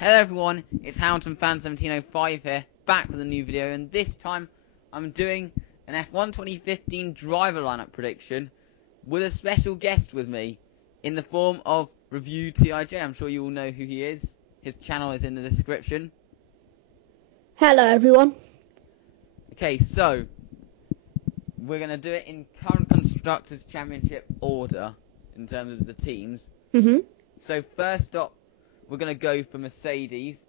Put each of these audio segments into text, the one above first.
Hello everyone, it's HamiltonFan1705 here, back with a new video, and this time I'm doing an F1 2015 driver lineup prediction with a special guest with me in the form of ReviewTIJ. I'm sure you all know who he is. His channel is in the description. Hello everyone. Okay, so we're going to do it in current Constructors' Championship order in terms of the teams. So first up, we're going to go for Mercedes,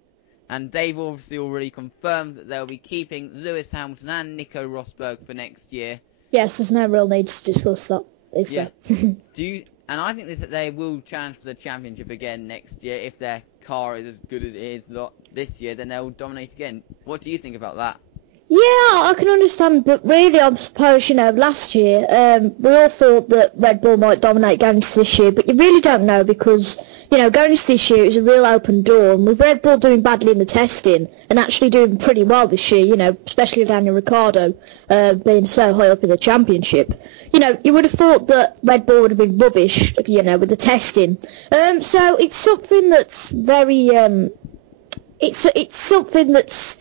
and they've obviously already confirmed that they'll be keeping Lewis Hamilton and Nico Rosberg for next year. Yes, there's no real need to discuss that, is there? And I think that they will challenge for the championship again next year. If their car is as good as it is this year, then they'll dominate again. What do you think about that? Yeah, I can understand, but really, I suppose, last year, we all thought that Red Bull might dominate going into this year, but you really don't know because, going into this year, it was a real open door, and with Red Bull doing badly in the testing, and actually doing pretty well this year, especially Daniel Ricciardo, being so high up in the championship, you would have thought that Red Bull would have been rubbish, with the testing. So it's something that's very, it's something that's,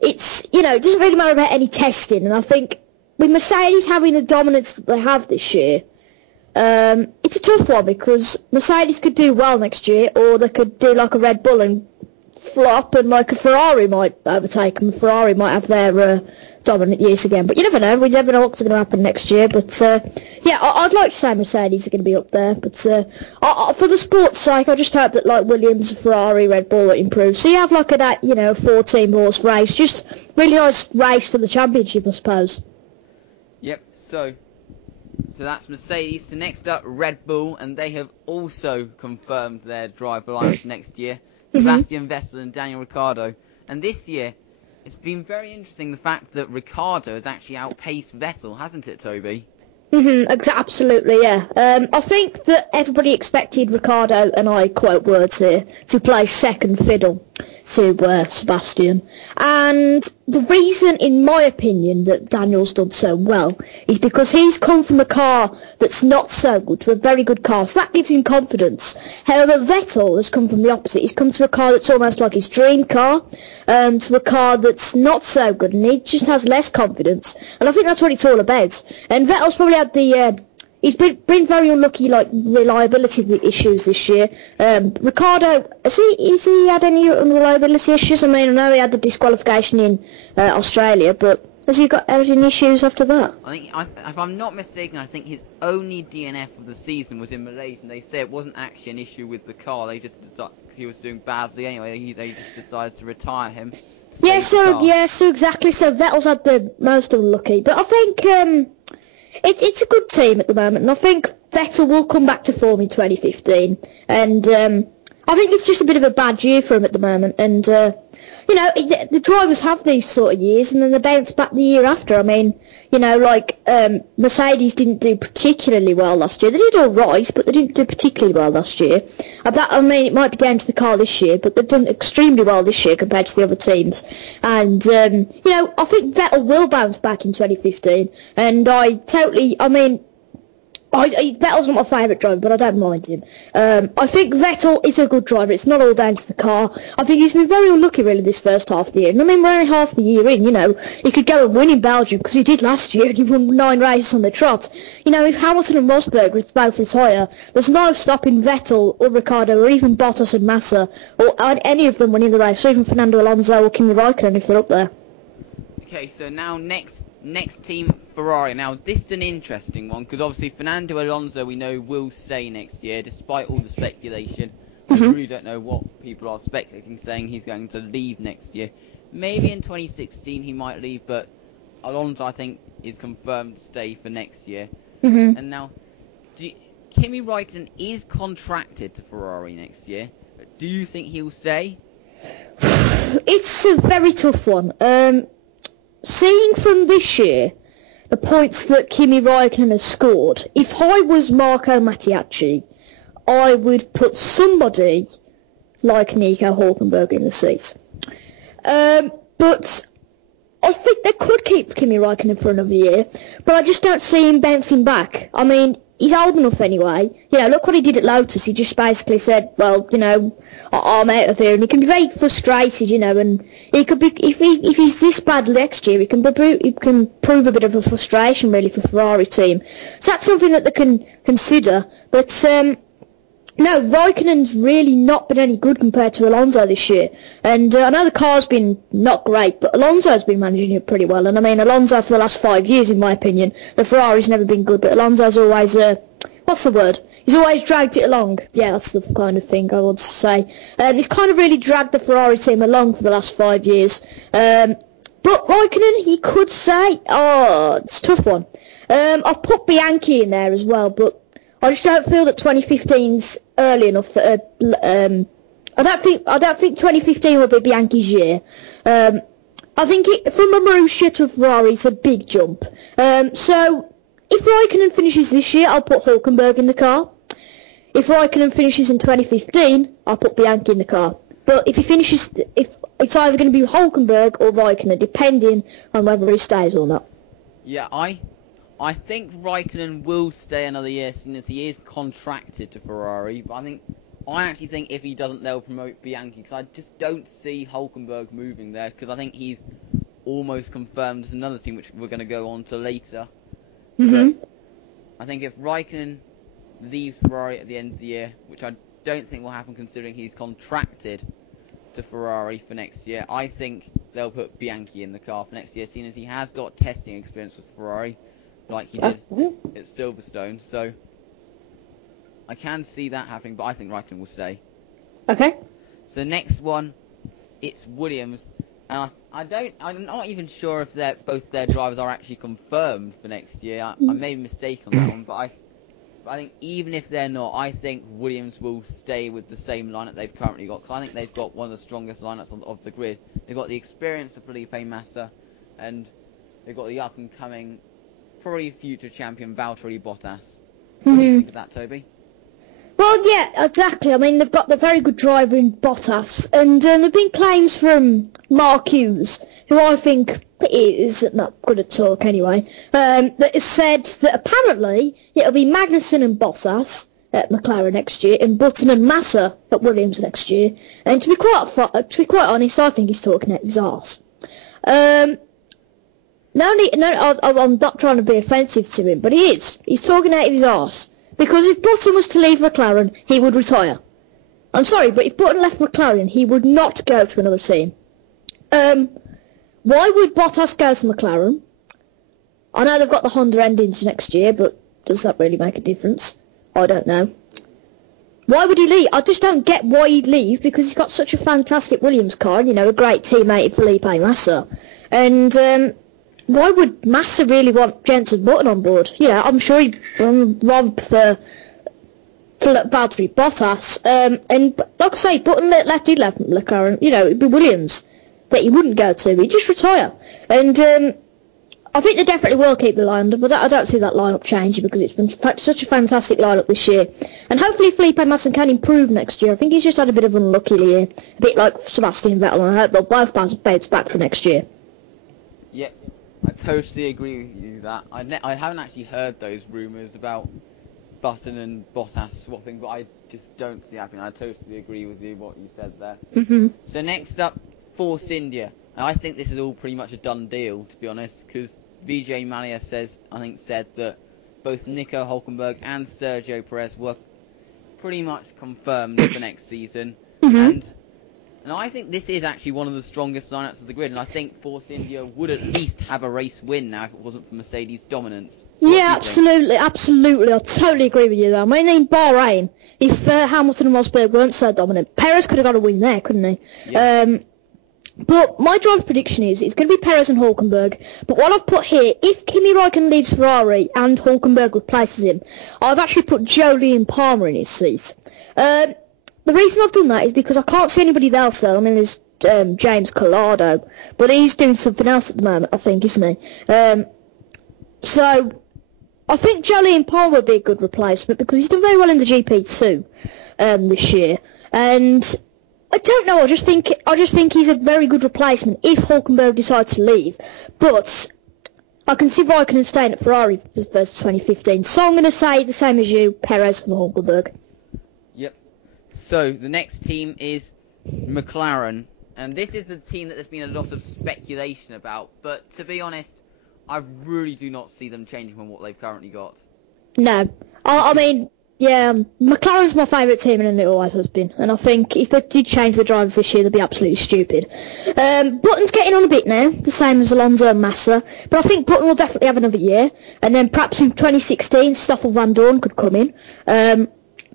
it doesn't really matter about any testing, and I think with Mercedes having the dominance that they have this year, it's a tough one because Mercedes could do well next year, or they could do like a Red Bull and flop, and like a Ferrari might overtake them. Ferrari might have their dominant years again, but you never know. We never know what's going to happen next year. But yeah, I'd like to say Mercedes are going to be up there. But for the sports sake, I just hope that like Williams, Ferrari, Red Bull improve. So you have like a 14 horse race, just really nice race for the championship, I suppose. Yep. So that's Mercedes. So next up, Red Bull, and they have also confirmed their driver lineup next year. Sebastian Vettel and Daniel Ricciardo. And this year, it's been very interesting the fact that Ricciardo has actually outpaced Vettel, hasn't it, Toby? Absolutely, yeah. I think that everybody expected Ricciardo, and I quote words here, to play second fiddle to Sebastian. And the reason, in my opinion, that Daniel's done so well is because he's come from a car that's not so good to a very good car, so that gives him confidence. However, Vettel has come from the opposite. He's come to a car that's almost like his dream car, to a car that's not so good, and he just has less confidence. And I think that's what it's all about. And Vettel's probably had the... he's been very unlucky, like reliability issues this year. Ricciardo, has he had any unreliability issues? I mean, I know he had the disqualification in Australia, but has he got any issues after that? I think, if I'm not mistaken, I think his only DNF of the season was in Malaysia, and they say it wasn't actually an issue with the car. They just decided he was doing badly anyway. They just decided to retire him. So exactly. So Vettel's had the most unlucky, but I think it's a good team at the moment, and I think Vettel will come back to form in 2015. And I think it's just a bit of a bad year for him at the moment. And the drivers have these sort of years, and then they bounce back the year after. I mean, Mercedes didn't do particularly well last year. They did all right, but they didn't do particularly well last year. It might be down to the car this year, but they've done extremely well this year compared to the other teams. And, I think Vettel will bounce back in 2015. And Vettel's not my favourite driver, but I don't mind him. I think Vettel is a good driver. It's not all down to the car. I think he's been very unlucky, really, this first half of the year. And I mean, we're only half the year in, he could go and win in Belgium, because he did last year, and he won 9 races on the trot. If Hamilton and Rosberg both retire, there's no stopping Vettel or Ricciardo or even Bottas and Massa, or any of them winning the race, or even Fernando Alonso or Kimi Raikkonen if they're up there. Okay, so now next team, Ferrari. Now this is an interesting one because obviously Fernando Alonso we know will stay next year despite all the speculation. We really don't know what people are speculating, saying he's going to leave next year. Maybe in 2016 he might leave, but Alonso I think is confirmed to stay for next year. And now Kimi Raikkonen is contracted to Ferrari next year. But do you think he'll stay? It's a very tough one. Seeing from this year, the points that Kimi Raikkonen has scored, if I was Marco Mattiacci, I would put somebody like Nico Hülkenberg in the seat. But I think they could keep Kimi Raikkonen for another year, but I just don't see him bouncing back. I mean, he's old enough anyway. You know, look what he did at Lotus. He just basically said, well, you know, I'm out of here, and he can be very frustrated, you know, and he could be, if he's this bad next year, he can prove a bit of a frustration really for Ferrari team. So that's something that they can consider. But no, Raikkonen's really not been any good compared to Alonso this year. And I know the car's been not great, but Alonso's been managing it pretty well. And I mean, Alonso for the last 5 years, in my opinion, the Ferrari's never been good, but Alonso's always, what's the word? He's always dragged it along. Yeah, that's the kind of thing I would say. He's kind of really dragged the Ferrari team along for the last 5 years. But Raikkonen, he could say, it's a tough one. I've put Bianchi in there as well, but I just don't feel that 2015's early enough. I don't think 2015 will be Bianchi's year. I think from a Marussia to a Ferrari, it's a big jump. So if Raikkonen finishes this year, I'll put Hulkenberg in the car. If Raikkonen finishes in 2015, I'll put Bianchi in the car. But if it's either going to be Hulkenberg or Raikkonen, depending on whether he stays or not. Yeah, I think Raikkonen will stay another year since he is contracted to Ferrari, but I actually think if he doesn't, they'll promote Bianchi, because I just don't see Hulkenberg moving there, because I think he's almost confirmed as another team, which we're going to go on to later. Mm-hmm. I think if Raikkonen leaves Ferrari at the end of the year, which I don't think will happen considering he's contracted to Ferrari for next year, I think they'll put Bianchi in the car for next year, seeing as he has got testing experience with Ferrari, like he did at Silverstone. So I can see that happening, but I think Raikkonen will stay. Okay. So next one, it's Williams, and I'm not even sure if both their drivers are actually confirmed for next year. I made a mistake on that one, but I think even if they're not, I think Williams will stay with the same lineup they've currently got, because I think they've got one of the strongest lineups of the grid. They've got the experience of Felipe Massa, and they've got the up-and-coming, probably future champion Valtteri Bottas. What do you think of that, Toby? Well, yeah, exactly. I mean, they've got the very good driver in Bottas, and there have been claims from Mark Hughes, who I think is not good at talk anyway, that has said that apparently it'll be Magnussen and Bottas at McLaren next year, and Button and Massa at Williams next year. And to be quite honest, I think he's talking out of his arse. I'm not trying to be offensive to him, but he is. He's talking out of his arse. Because if Button was to leave McLaren, he would retire. I'm sorry, but if Button left McLaren, he would not go to another team. Why would Bottas go to McLaren? I know they've got the Honda engines next year, but does that really make a difference? I don't know. Why would he leave? I just don't get why he'd leave, because he's got such a fantastic Williams car, and, you know, a great teammate in Felipe Massa. And why would Massa really want Jensen Button on board? You know, I'm sure he'd rather prefer Valtteri Bottas. And like I say, Button left McLaren, you know, it'd be Williams that he wouldn't go to. He'd just retire. And I think they definitely will keep the lineup, but I don't see that lineup changing, because it's been such a fantastic lineup this year. And hopefully Felipe Massa can improve next year. I think he's just had a bit of an unlucky year, a bit like Sebastian Vettel, and I hope they'll both bounce back for next year. Yep. I totally agree with you that I haven't actually heard those rumours about Button and Bottas swapping, but I just don't see it happening. I totally agree with you what you said there. Mm-hmm. So next up, Force India. And I think this is all pretty much a done deal, to be honest, because Vijay Mallya said that both Nico Hulkenberg and Sergio Perez were pretty much confirmed for next season. Mm-hmm. And I think this is actually one of the strongest lineups of the grid, and I think Force India would at least have a race win now if it wasn't for Mercedes' dominance. Yeah, absolutely. I totally agree with you there. I mean, in Bahrain, if Hamilton and Rosberg weren't so dominant, Perez could have got a win there, couldn't he? Yeah. But my drive prediction is it's going to be Perez and Hulkenberg. But what I've put here, if Kimi Räikkönen leaves Ferrari and Hulkenberg replaces him, I've actually put Jolyon Palmer in his seat. The reason I've done that is because I can't see anybody else there. I mean, there's James Collado, but he's doing something else at the moment, I think, isn't he? So I think Jolyon Palmer would be a good replacement, because he's done very well in the GP2 this year. And I don't know. I just think he's a very good replacement if Hulkenberg decides to leave. But I can see Raikkonen staying at Ferrari versus 2015. So I'm going to say the same as you, Perez from Hulkenberg. Yep. So the next team is McLaren, and this is the team that there's been a lot of speculation about. But to be honest, I really do not see them changing from what they've currently got. No, I mean, yeah, McLaren's my favourite team and it always has been. And I think if they did change the drivers this year, they'd be absolutely stupid. Button's getting on a bit now, the same as Alonso and Massa. But I think Button will definitely have another year. And then perhaps in 2016, Stoffel Van Dorn could come in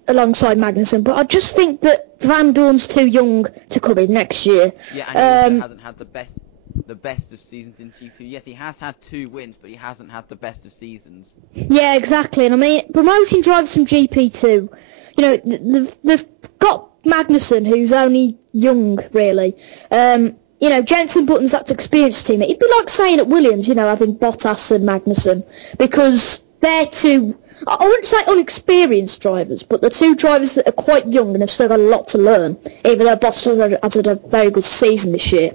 alongside Magnussen. But I just think that Van Dorn's too young to come in next year. Yeah, and he also hasn't had the best of seasons in GP2. Yes, he has had 2 wins, but he hasn't had the best of seasons. Yeah, exactly. And I mean, promoting drivers from GP2, you know, they've got Magnussen, who's only young, really. You know, Jenson Button's that experienced team. It'd be like saying at Williams, you know, having Bottas and Magnussen, because they're two, I wouldn't say unexperienced drivers, but they're 2 drivers that are quite young and have still got a lot to learn, even though Bottas has had a very good season this year.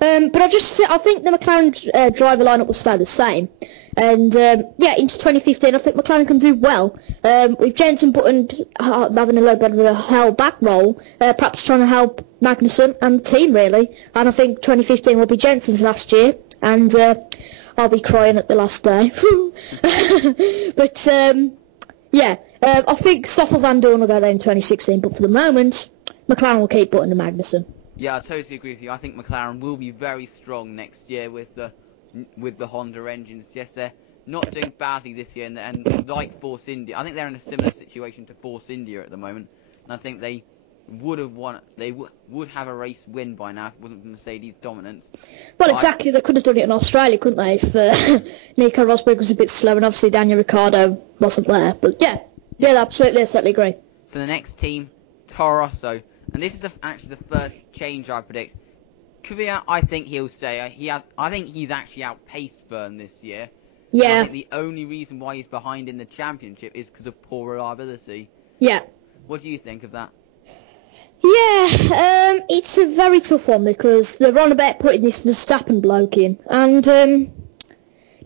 But I think the McLaren driver lineup will stay the same. And, yeah, into 2015, I think McLaren can do well. With Jenson Button having a little bit of a held back role, perhaps trying to help Magnussen and the team, really. And I think 2015 will be Jenson's last year. And I'll be crying at the last day. But, yeah, I think Stoffel Van Dorn will go there in 2016. But for the moment, McLaren will keep Button and Magnussen. Yeah, I totally agree with you. I think McLaren will be very strong next year with the Honda engines. Yes, they're not doing badly this year, and like Force India, I think they're in a similar situation to Force India at the moment. And I think they would have won. They would have a race win by now if it wasn't for Mercedes' dominance. Well, exactly. They could have done it in Australia, couldn't they? If Nico Rosberg was a bit slow, and obviously Daniel Ricciardo wasn't there. But yeah, absolutely, I certainly agree. So the next team, Toro Rosso. And this is actually the first change I predict. Kvyat, I think he'll stay. I think he's actually outpaced Verne this year. Yeah. And I think the only reason why he's behind in the championship is because of poor reliability. Yeah. What do you think of that? Yeah, it's a very tough one because they're on about putting this Verstappen bloke in. And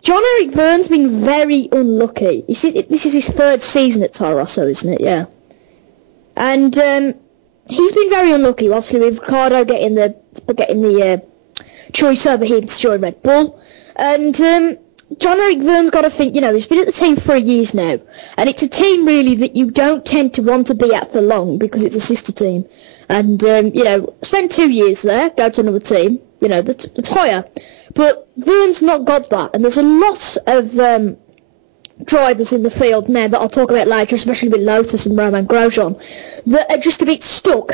John-Eric Verne's been very unlucky. This is his 3rd season at Toro Rosso, isn't it? Yeah. And he's been very unlucky, obviously, with Ricciardo getting the choice over him to join Red Bull. And John-Eric Verne's got to think, you know, he's been at the team for years now. And it's a team, really, that you don't tend to want to be at for long because it's a sister team. And, you know, spend 2 years there, go to another team, you know, that's higher. But Verne's not got that. And there's a lot of drivers in the field now that I'll talk about later, especially with Lotus and Romain Grosjean, that are just a bit stuck,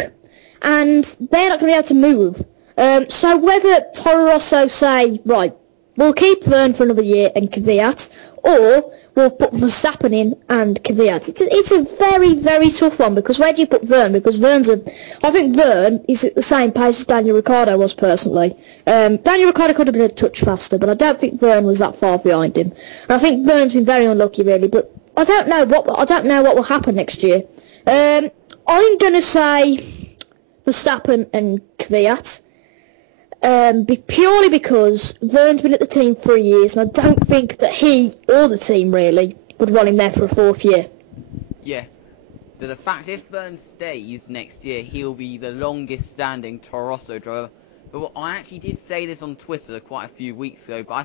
and they're not going to be able to move. So whether Toro Rosso say, right, we'll keep Verne for another year and Kvyat, or we'll put Verstappen in and Kvyat. It's a very, very tough one, because where do you put Verne? Because I think Verne is at the same pace as Daniel Ricciardo was, personally. Daniel Ricciardo could have been a touch faster, but I don't think Verne was that far behind him. And I think Verne's been very unlucky, really, but I don't know what will happen next year. I'm going to say Verstappen and Kvyat. Purely because Verne's been at the team for years, and I don't think that he, or the team really, would want him there for a 4th year. Yeah. The fact, if Verne stays next year, he'll be the longest standing Toro Rosso driver. But I actually did say this on Twitter quite a few weeks ago, but I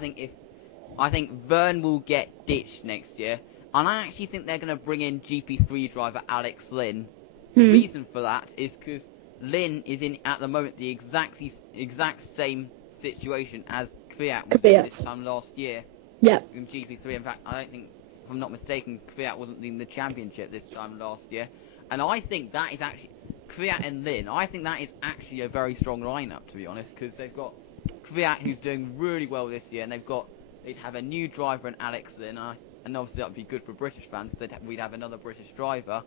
think Verne will get ditched next year, and I actually think they're going to bring in GP3 driver Alex Lynn. The reason for that is because Lynn is in, at the moment, the exact same situation as Kvyat was in this time last year. Yeah. In GP3. In fact, I don't think, if I'm not mistaken, Kvyat wasn't in the championship this time last year. And I think that is actually, Kvyat and Lynn, I think that is actually a very strong lineup, to be honest, because they've got Kvyat, who's doing really well this year, and they'd have a new driver in Alex Lynn, and obviously that would be good for British fans, because we'd have another British driver.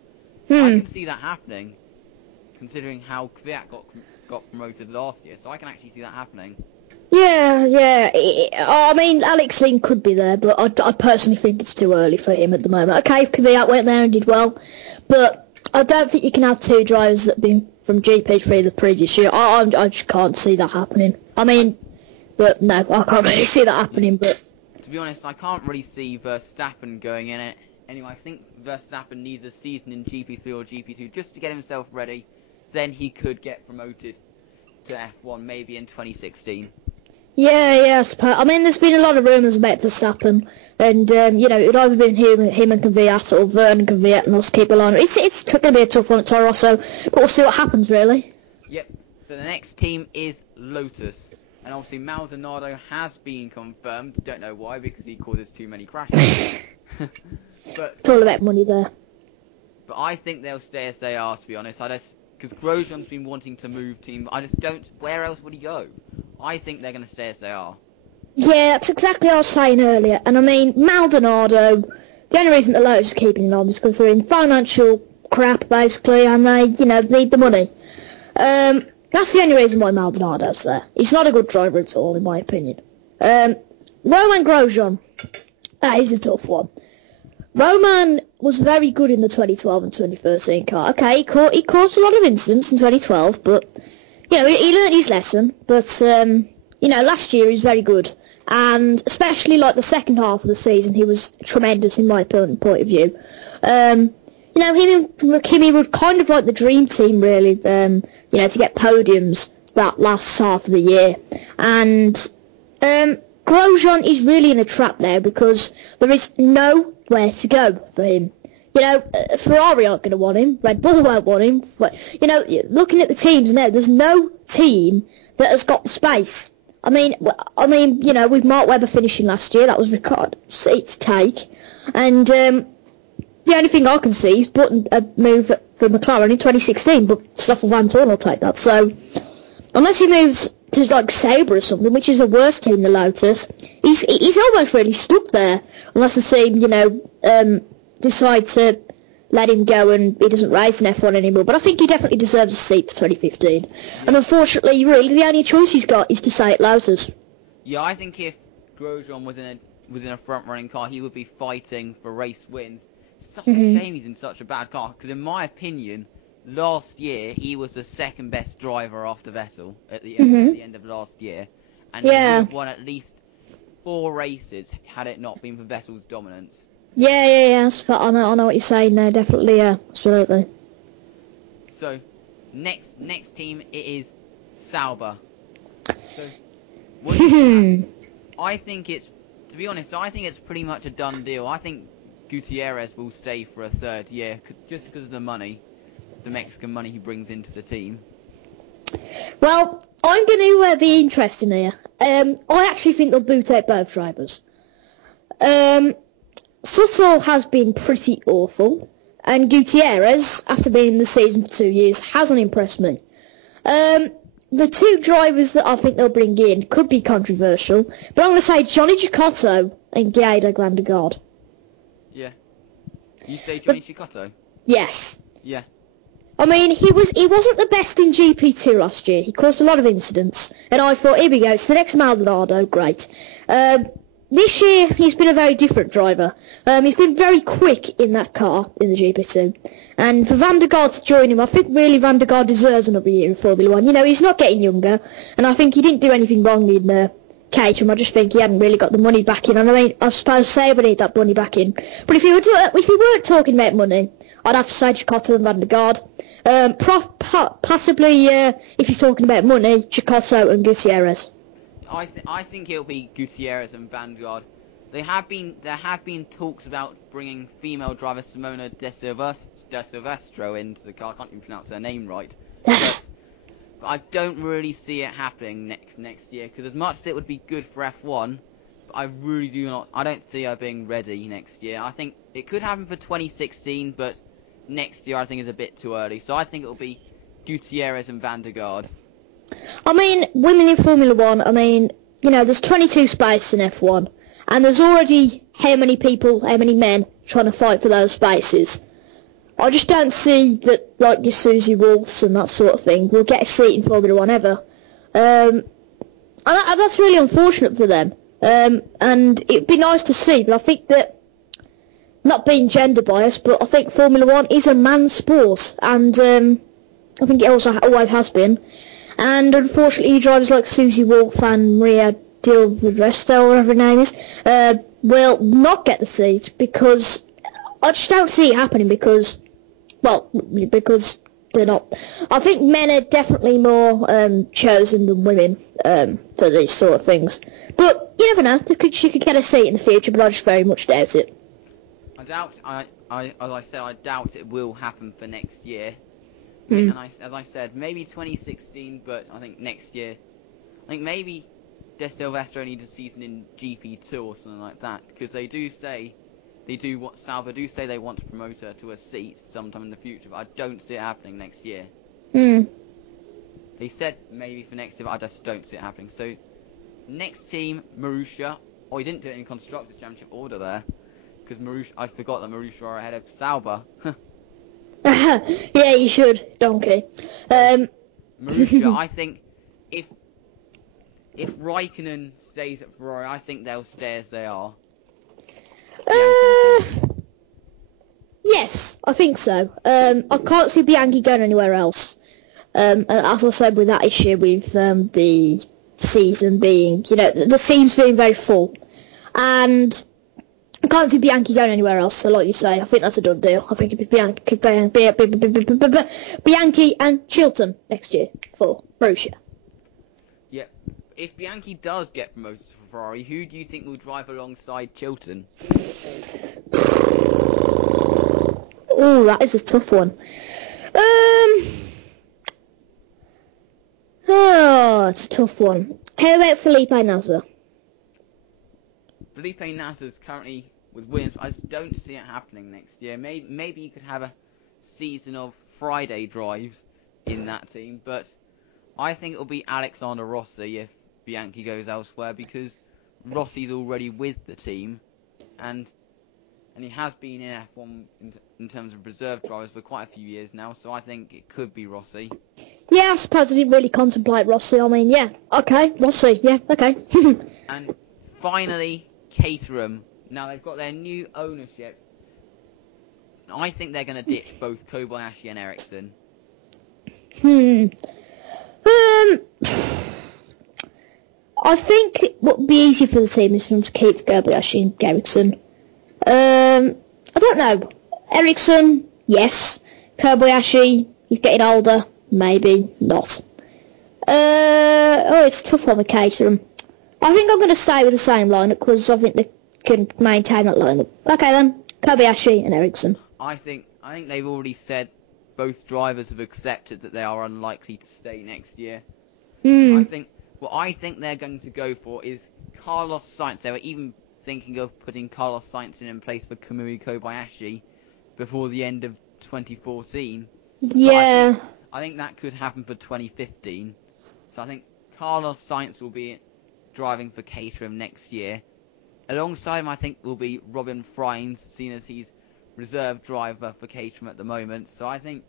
I can see that happening, considering how Kvyat got promoted last year, so I can actually see that happening. Yeah. I mean, Alex Lynn could be there, but I personally think it's too early for him at the moment. Okay, if Kvyat went there and did well, but I don't think you can have 2 drivers that have been from GP3 the previous year. I just can't see that happening. I mean, but no, I can't really see that happening, but... To be honest, I can't really see Verstappen going in it. Anyway, I think Verstappen needs a season in GP3 or GP2 just to get himself ready. Then he could get promoted to F1 maybe in 2016. Yeah, I suppose. I mean, there's been a lot of rumours about Verstappen, and you know, it would either been him and Kvyat, or Vernon Kvyat and us keep along. It's going to be a tough one at Toro Rosso, but we'll see what happens, really. Yep. So the next team is Lotus, and obviously Maldonado has been confirmed. Don't know why, because he causes too many crashes. But It's all about money there. But I think they'll stay as they are, to be honest. Because Grosjean's been wanting to move team. I just don't. Where else would he go? I think they're going to stay as they are. Yeah, that's exactly what I was saying earlier. And I mean, Maldonado, the only reason the Lotus are keeping him on is because they're in financial crap, basically, and they, you know, need the money. That's the only reason why Maldonado's there. He's not a good driver at all, in my opinion. Roman Grosjean, that is a tough one. Roman was very good in the 2012 and 2013 car. Okay, he caused a lot of incidents in 2012, but, you know, he learned his lesson. But, you know, last year he was very good. And especially, like, the second half of the season, he was tremendous in my point of view. You know, him and Kimi were kind of like the dream team, really, you know, to get podiums that last half of the year. And Grosjean is really in a trap now because there is nowhere to go for him. You know, Ferrari aren't going to want him, Red Bull won't want him. But, you know, looking at the teams now, there's no team that has got the space. I mean, you know, with Mark Webber finishing last year, that was record seat to take. And the only thing I can see is a move for McLaren in 2016, but Stoffel Vandoorne will take that. So, unless he moves to, like, Sauber or something, which is a worse team than Lotus, he's almost really stuck there, unless the team, you know, decide to let him go and he doesn't race in F1 anymore. But I think he definitely deserves a seat for 2015. Yeah. And unfortunately, really, the only choice he's got is to stay at Lotus. Yeah, I think if Grosjean was in a front-running car, he would be fighting for race wins. It's such a shame he's in such a bad car, because in my opinion, last year he was the second best driver after Vettel at the end of last year, and he would have won at least 4 races had it not been for Vettel's dominance. Yeah. I know what you're saying now. Definitely, yeah, absolutely. So, next team it is Sauber. So, what do you think? I think to be honest, I think it's pretty much a done deal. I think Gutierrez will stay for a 3rd year, just because of the money, the Mexican money he brings into the team. Well, I'm going to be interested here. I actually think they'll boot out both drivers. Suttle has been pretty awful, and Gutierrez, after being in the season for 2 years, hasn't impressed me. The 2 drivers that I think they'll bring in could be controversial, but I'm going to say Johnny Cecotto and Guido van der Garde. Yeah. You say Johnny Cecotto? Yes. Yeah. I mean, he wasn't the best in GP2 last year. He caused a lot of incidents, and I thought, here we go, it's the next Maldonado, great. This year, he's been a very different driver. He's been very quick in that car, in the GP2. And for Van der Garde to join him, I think really Van der Garde deserves another year in Formula 1. You know, he's not getting younger, and I think he didn't do anything wrong in Caterham. I just think he hadn't really got the money back in. And I mean, I suppose Sauber need that money back in. But if we weren't talking about money, I'd have to say Cecotto and Van der Garde. Possibly, if you're talking about money, Cecotto and Gutierrez. I think it'll be Gutierrez and Van der Garde. There have been talks about bringing female driver Simona De Silvestro into the car. I can't even pronounce her name right. But I don't really see it happening next year, because as much as it would be good for F1, but I really do not. I don't see her being ready next year. I think it could happen for 2016, but next year I think is a bit too early. So I think it'll be Gutierrez and Van der Garde. I mean, women in Formula 1, I mean, you know, there's 22 spaces in F1, and there's already how many men trying to fight for those spaces. I just don't see that, like, your Susie Wolfs and that sort of thing will get a seat in Formula 1 ever. And that's really unfortunate for them. And it'd be nice to see, but I think that, not being gender biased, but I think Formula 1 is a man's sport, and I think it also always has been. And unfortunately, drivers like Susie Wolf and Maria Del Resto, or whatever her name is, will not get the seat because I just don't see it happening because they're not. I think men are definitely more chosen than women for these sort of things. But you never know. She could get a seat in the future, but I just very much doubt it. I doubt. As I said, I doubt it will happen for next year. Mm. And as I said, maybe 2016, but I think next year. I think maybe De Silvestro needs a season in GP2 or something like that, because they do say Sauber do say they want to promote her to a seat sometime in the future, but I don't see it happening next year. Mm. They said maybe for next year, but I just don't see it happening. So, next team, Marussia. Oh, he didn't do it in Constructors' Championship order there, because I forgot that Marussia are ahead of Sauber. Yeah, you should, donkey. Marussia, I think if Raikkonen stays at Ferrari, I think they'll stay as they are. Yes, I think so. I can't see Bianchi going anywhere else. As I said, with that issue with the season being, the team's being very full, and I can't see Bianchi going anywhere else. So, like you say, I think that's a done deal. I think it'd be Bianchi and Chilton next year for Marussia. Yeah. If Bianchi does get promoted to Ferrari, who do you think will drive alongside Chilton? Oh, that is a tough one. Oh, it's a tough one. How about Felipe Nasser? Felipe Nasser's currently with Williams, but I just don't see it happening next year. Maybe you could have a season of Friday drives in that team, but I think it'll be Alexander Rossi if Bianchi goes elsewhere, because Rossi's already with the team, and he has been in F1 in terms of reserve drivers for quite a few years now, so I think it could be Rossi. Yeah, I suppose I didn't really contemplate Rossi. I mean, yeah, okay, Rossi, yeah, okay. And finally, Caterham. Now they've got their new ownership. I think they're going to ditch both Kobayashi and Ericsson. I think what would be easy for the team is for them to keep Kobayashi and Ericsson. I don't know. Ericsson, yes. Kobayashi, he's getting older. Maybe not. It's a tough one with Caterham. I think I'm going to stay with the same lineup because I think they can maintain that lineup. Okay then, Kobayashi and Ericsson. I think they've already said both drivers have accepted that they are unlikely to stay next year. I think what I think they're going to go for is Carlos Sainz. They were even thinking of putting Carlos Sainz in place for Kamui Kobayashi before the end of 2014. Yeah. I think that could happen for 2015. So I think Carlos Sainz will be driving for Caterham next year. Alongside him, I think will be Robin Freins, seeing as he's reserve driver for Caterham at the moment. So I'm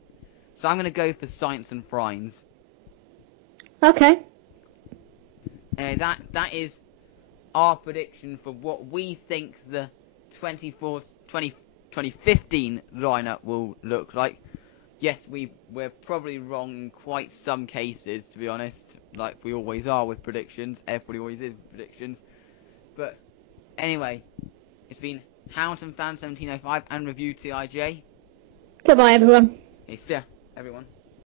going to go for Sainz and Freins. Okay. That is our prediction for what we think the 2015 lineup will look like. Yes, we're probably wrong in quite some cases, to be honest, like we always are with predictions. Everybody always is with predictions. But anyway, it's been Hamilton Fan 1705 and ReviewTIJ. Goodbye, everyone. Hey, see ya, everyone.